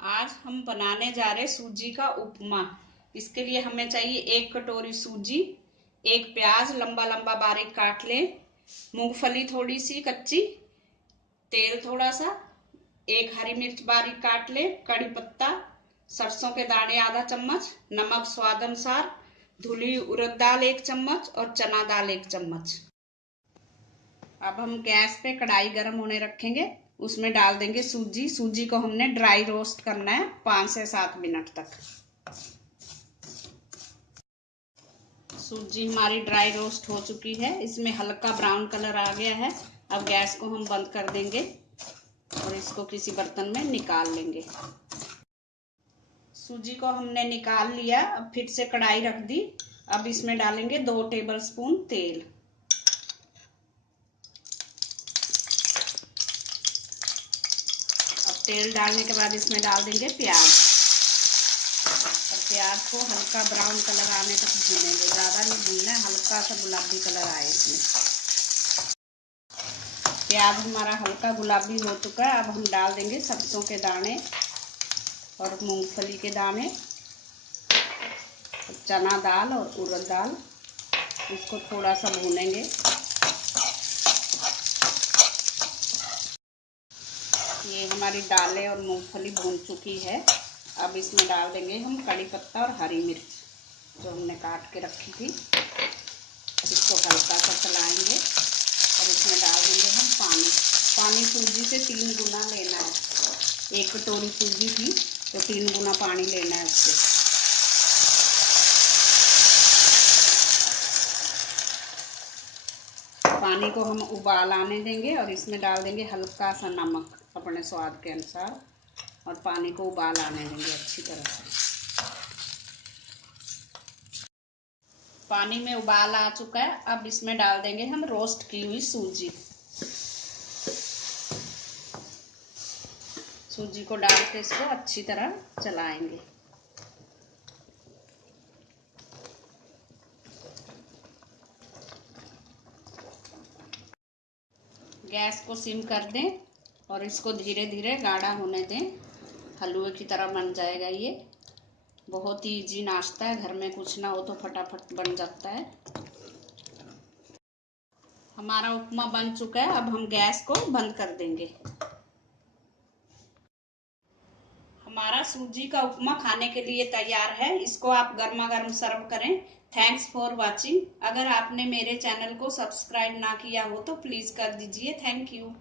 आज हम बनाने जा रहे सूजी का उपमा। इसके लिए हमें चाहिए 1 कटोरी सूजी, 1 प्याज लंबा लंबा बारीक काट लें, मूंगफली थोड़ी सी कच्ची, तेल थोड़ा सा, 1 हरी मिर्च बारीक काट लें, कड़ी पत्ता, सरसों के दाने आधा चम्मच, नमक स्वाद अनुसार, धुली उड़द दाल 1 चम्मच और चना दाल 1 चम्मच। अब हम गैस पे कढ़ाई गर्म होने रखेंगे, उसमें डाल देंगे सूजी। सूजी को हमने ड्राई रोस्ट करना है 5 से 7 मिनट तक। सूजी हमारी ड्राई रोस्ट हो चुकी है, इसमें हल्का ब्राउन कलर आ गया है। अब गैस को हम बंद कर देंगे और इसको किसी बर्तन में निकाल लेंगे। सूजी को हमने निकाल लिया। अब फिर से कढ़ाई रख दी। अब इसमें डालेंगे 2 टेबलस्पून तेल। तेल डालने के बाद इसमें डाल देंगे प्याज और प्याज को हल्का ब्राउन कलर आने तक भूनेंगे। ज़्यादा नहीं भूनना है, हल्का सा गुलाबी कलर आए इसमें। प्याज हमारा हल्का गुलाबी हो चुका है। अब हम डाल देंगे सरसों के दाने और मूंगफली के दाने, चना दाल और उड़द दाल। इसको थोड़ा सा भूनेंगे। ये हमारी दालें और मूंगफली भून चुकी है। अब इसमें डाल देंगे हम कड़ी पत्ता और हरी मिर्च जो हमने काट के रखी थी। इसको हल्का सा चलाएंगे और इसमें डाल देंगे हम पानी। पानी सूजी से 3 गुना लेना है। 1 कटोरी सूजी थी तो 3 गुना पानी लेना है उससे। पानी को हम उबाल आने देंगे और इसमें डाल देंगे हल्का सा नमक अपने स्वाद के अनुसार और पानी को उबाल आने देंगे अच्छी तरह से। पानी में उबाल आ चुका है। अब इसमें डाल देंगे हम रोस्ट की हुई सूजी। सूजी को डाल के इसको अच्छी तरह चलाएंगे। गैस को सिम कर दें और इसको धीरे धीरे गाढ़ा होने दें। हलवे की तरह बन जाएगा ये। बहुत ही इजी नाश्ता है, घर में कुछ ना हो तो फटाफट बन जाता है। हमारा उपमा बन चुका है। अब हम गैस को बंद कर देंगे। हमारा सूजी का उपमा खाने के लिए तैयार है। इसको आप गर्मा गर्म सर्व करें। Thanks for watching. अगर आपने मेरे चैनल को सब्सक्राइब ना किया हो तो प्लीज कर दीजिए। Thank you.